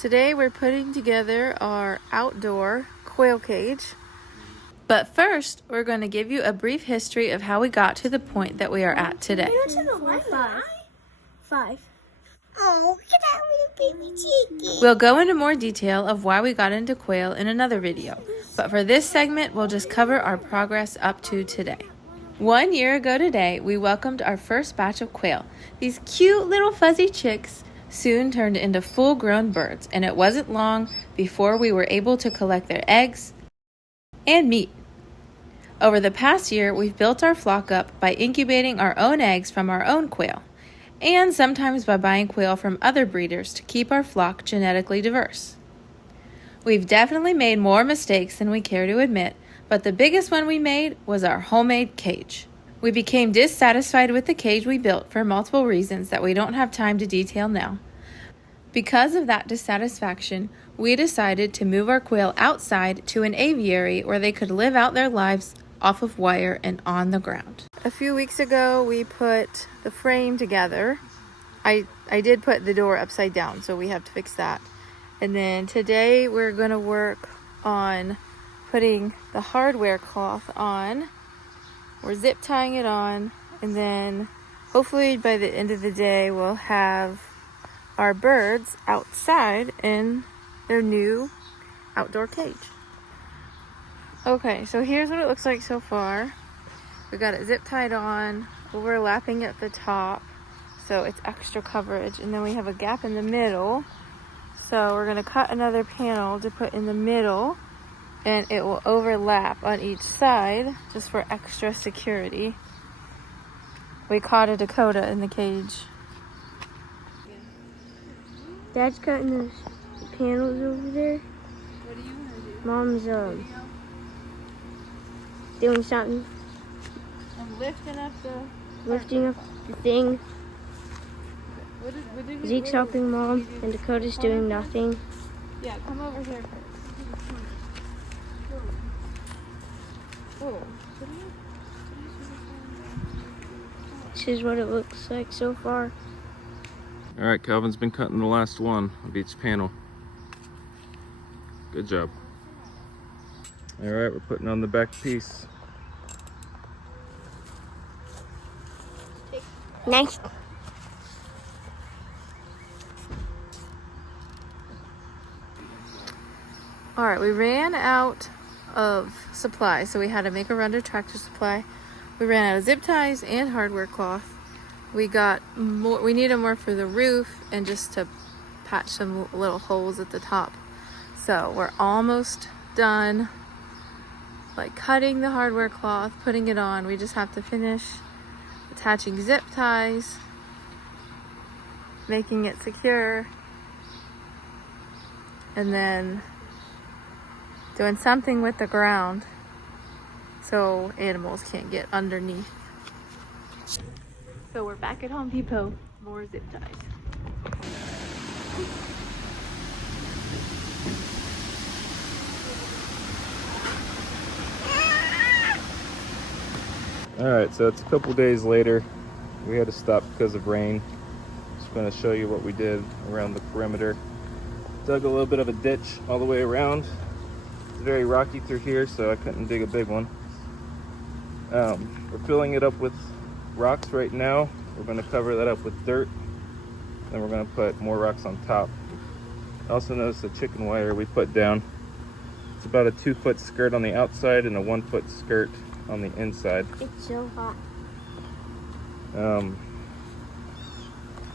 Today we're putting together our outdoor quail cage. But first, we're going to give you a brief history of how we got to the point that we are at today. Five. Oh, look at that little baby chicken. We'll go into more detail of why we got into quail in another video, but for this segment, we'll just cover our progress up to today. 1 year ago today, we welcomed our first batch of quail. These cute little fuzzy chicks soon turned into full-grown birds, and it wasn't long before we were able to collect their eggs and meat. Over the past year, we've built our flock up by incubating our own eggs from our own quail, and sometimes by buying quail from other breeders to keep our flock genetically diverse. We've definitely made more mistakes than we care to admit, but the biggest one we made was our homemade cage. We became dissatisfied with the cage we built for multiple reasons that we don't have time to detail now. Because of that dissatisfaction, we decided to move our quail outside to an aviary where they could live out their lives off of wire and on the ground. A few weeks ago, we put the frame together. I did put the door upside down, so we have to fix that. And then today we're going to work on putting the hardware cloth on. We're zip tying it on, and then hopefully by the end of the day we'll have our birds outside in their new outdoor cage. Okay, so here's what it looks like so far. We got it zip tied on, overlapping at the top, so it's extra coverage, and then we have a gap in the middle. So we're gonna cut another panel to put in the middle, and it will overlap on each side just for extra security. We caught a Dakota in the cage. Dad's cutting those panels over there. What do you want to do? Mom's doing something. I'm lifting up the... Lifting up the thing. What did Zeke's helping Mom, and Dakota's doing nothing. Yeah, come over here first. Oh. This is what it looks like so far. All right, Calvin's been cutting the last one of each panel. Good job. All right, we're putting on the back piece. Nice. All right, we ran out of supply, so we had to make a run to Tractor Supply. We ran out of zip ties and hardware cloth. We got more. We needed more for the roof and just to patch some little holes at the top. So we're almost done, like cutting the hardware cloth, putting it on. We just have to finish attaching zip ties, making it secure, and then doing something with the ground so animals can't get underneath. So we're back at Home Depot, more zip ties. All right, so it's a couple days later. We had to stop because of rain. Just going to show you what we did around the perimeter. Dug a little bit of a ditch all the way around. It's very rocky through here, so I couldn't dig a big one. We're filling it up with rocks right now. We're going to cover that up with dirt. Then we're going to put more rocks on top. Also notice the chicken wire we put down. It's about a 2-foot skirt on the outside and a 1-foot skirt on the inside. It's so hot.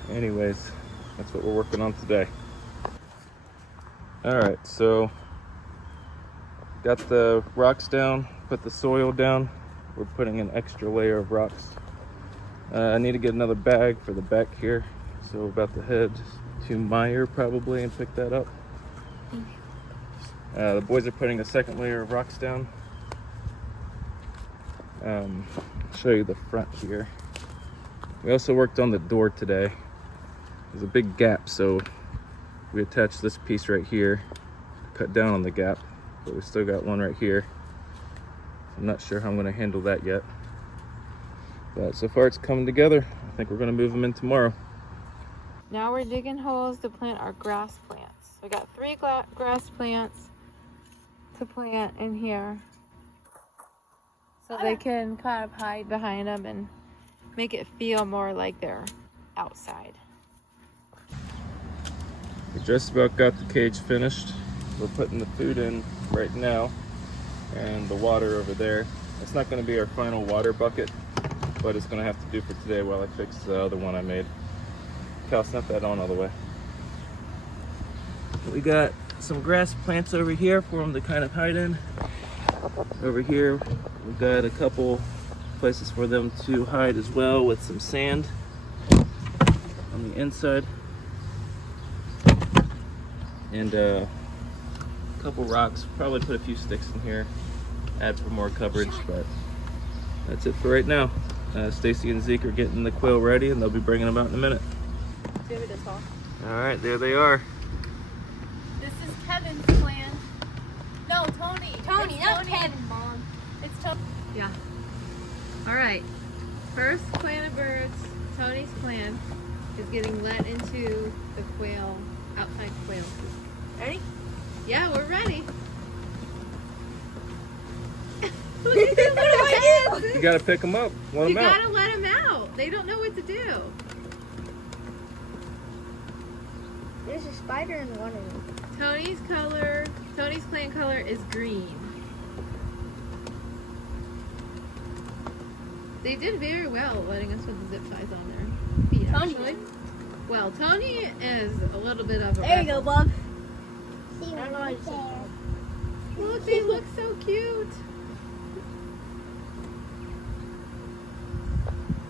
Anyways, that's what we're working on today. All right, so got the rocks down, put the soil down. We're putting an extra layer of rocks. I need to get another bag for the back here, so we're about to head to Meyer probably and pick that up. The boys are putting a second layer of rocks down. I'll show you the front here. We also worked on the door today. There's a big gap, so we attached this piece right here, cut down on the gap, but we still got one right here. I'm not sure how I'm going to handle that yet. But so far it's coming together. I think we're going to move them in tomorrow. Now we're digging holes to plant our grass plants. We got 3 grass plants to plant in here, so they can kind of hide behind them and make it feel more like they're outside. We just about got the cage finished. We're putting the food in right now and the water over there. It's not going to be our final water bucket, but it's going to have to do for today while I fix the other one I made. Cal, snap that on all the way. We got some grass plants over here for them to kind of hide in. Over here, we've got a couple places for them to hide as well, with some sand on the inside. And a couple rocks. Probably put a few sticks in here, add for more coverage, but that's it for right now. Stacy and Zeke are getting the quail ready, and they'll be bringing them out in a minute. All right, there they are. This is Kevin's plan. No, Tony. Tony, It's not Kevin, Mom. It's Tony. Yeah. All right. First clan of birds, Tony's clan, is getting let into the quail, outside quail coop. Ready? Yeah, we're ready. Look What at do I do? You gotta pick them up. Let You them out. gotta let them out. They don't know what to do. There's a spider in one of them. Tony's clan color is green. They did very well letting us put the zip ties on their feet, Tony actually. did. Well, Tony is a little bit of a There you go, Bob. See I don't know what how you to say say. Look, they look so cute.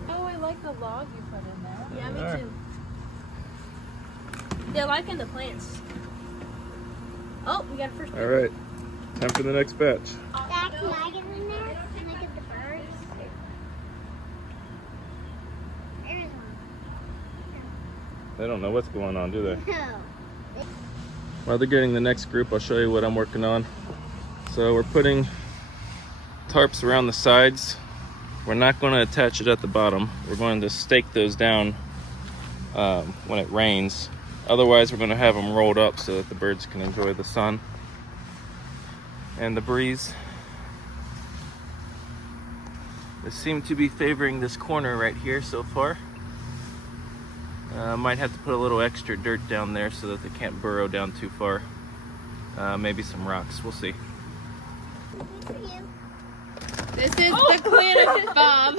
Oh, I like the log you put in there. Yeah, All right. me too. They're liking the plants. Oh, we got a first. All right, time for the next batch. Dad, can I get in there? Can I get the birds? There's one. They don't know what's going on, do they? No. While they're getting the next group, I'll show you what I'm working on. So we're putting tarps around the sides. We're not going to attach it at the bottom. We're going to stake those down when it rains. Otherwise, we're going to have them rolled up so that the birds can enjoy the sun and the breeze. They seem to be favoring this corner right here so far. Might have to put a little extra dirt down there so that they can't burrow down too far. Maybe some rocks, we'll see. Good for you. This is the clan of Bob.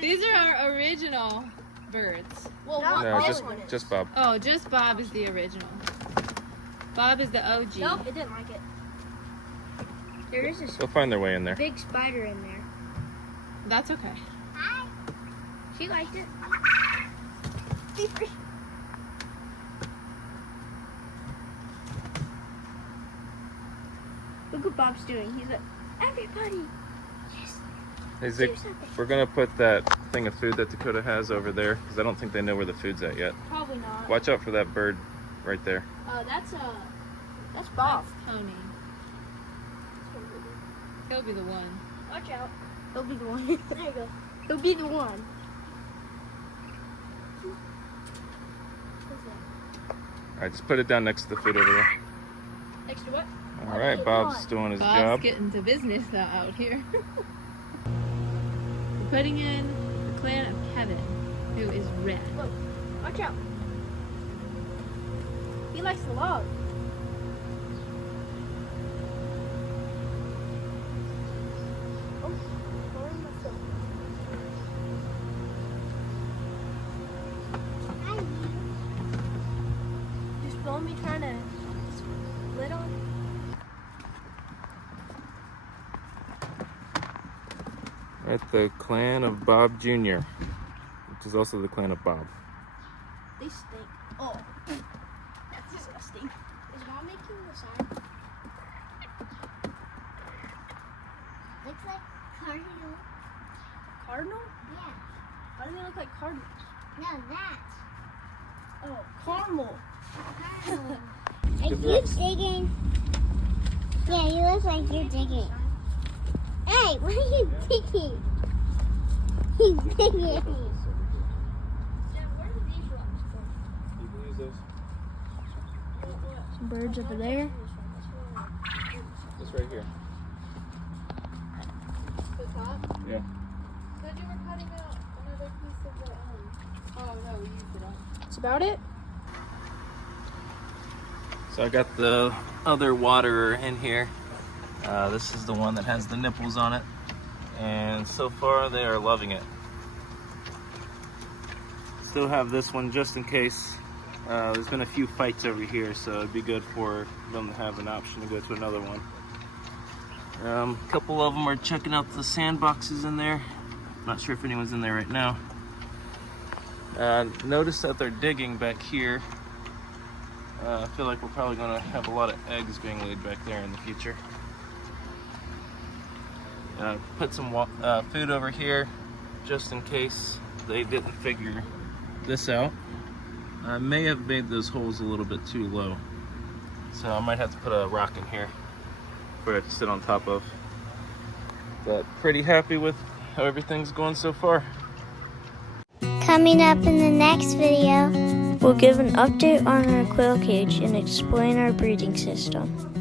These are our original birds. Well, No, what No, this one is? just Bob. Oh, just Bob is the original. Bob is the OG. Nope, it didn't like it. There is a They'll find their way in there. big spider in there. That's okay. Hi. She liked it. Look what Bob's doing. He's like, everybody. Yes. Hey Zeke, Do something. we're gonna put that thing of food that Dakota has over there because I don't think they know where the food's at yet. Probably not. Watch out for that bird right there. That's Bob. That's Tony. He'll be the one. Watch out. He'll be the one. There you go. He'll be the one. All right, just put it down next to the food over there. Next to what? All right, Bob's doing his Bob's job. getting to business out here. We're putting in the clan of Kevin, who is red. Look. Watch out. He likes the log. Oh, pouring myself. Hi. Just film me trying to split on. At the clan of Bob Jr., which is also the clan of Bob. They stink. Oh, that's disgusting. Is Mom making the sign? Looks like cardinal. Cardinal? Yeah. Why do they look like cardinals? No, that. Oh, caramel. Cardinal. Are you digging? Yeah, you look like you're digging. Hey, what are you digging? He's digging. Where do these rocks come? You can use those. Some birds over there. This right here. The top? Yeah. Said you were cutting out another piece of the oh no, we used it all. That's about it. So I got the other waterer in here. This is the one that has the nipples on it. And so far they are loving it. Still have this one just in case. There's been a few fights over here, so it'd be good for them to have an option to go to another one. A couple of them are checking out the sandboxes in there. Not sure if anyone's in there right now. Notice that they're digging back here. I feel like we're probably going to have a lot of eggs being laid back there in the future. Put some food over here just in case they didn't figure this out. I may have made those holes a little bit too low, so I might have to put a rock in here for it to sit on top of. But pretty happy with how everything's going so far. Coming up in the next video, We'll give an update on our quail cage and explain our breeding system.